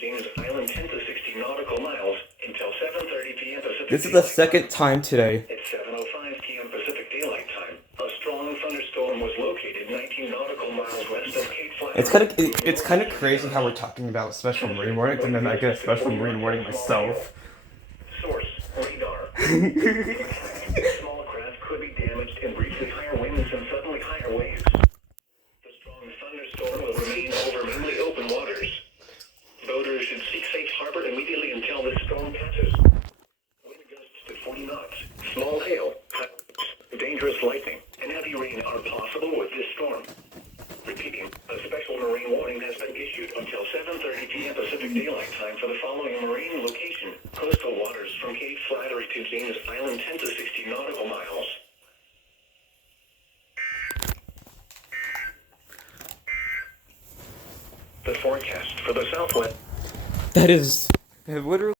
James Island 10 to 60 nautical miles until 7:30 p.m. Pacific This is the Daylight second Time. time today. At 7:05 p.m. Pacific Daylight Time, a strong thunderstorm was located 19 nautical miles west of Cape Flattery. It's kind of crazy how we're talking about special marine warnings and then I get a special marine warning myself. Source: radar. Small craft could be damaged in briefly higher winds and suddenly higher waves. The strong thunderstorm will remain over mainly open waters. Boaters should seek safe harbor immediately until this storm passes. Wind gusts to 40 knots. Small hail, dangerous lightning, and heavy rain are possible with this storm. Repeating, a special marine warning has been issued until 7:30 p.m. Pacific Daylight Time for the following marine location: coastal waters from Cape Flattery to James Island 10 to 60 nautical miles. The forecast for the southwest. That is literally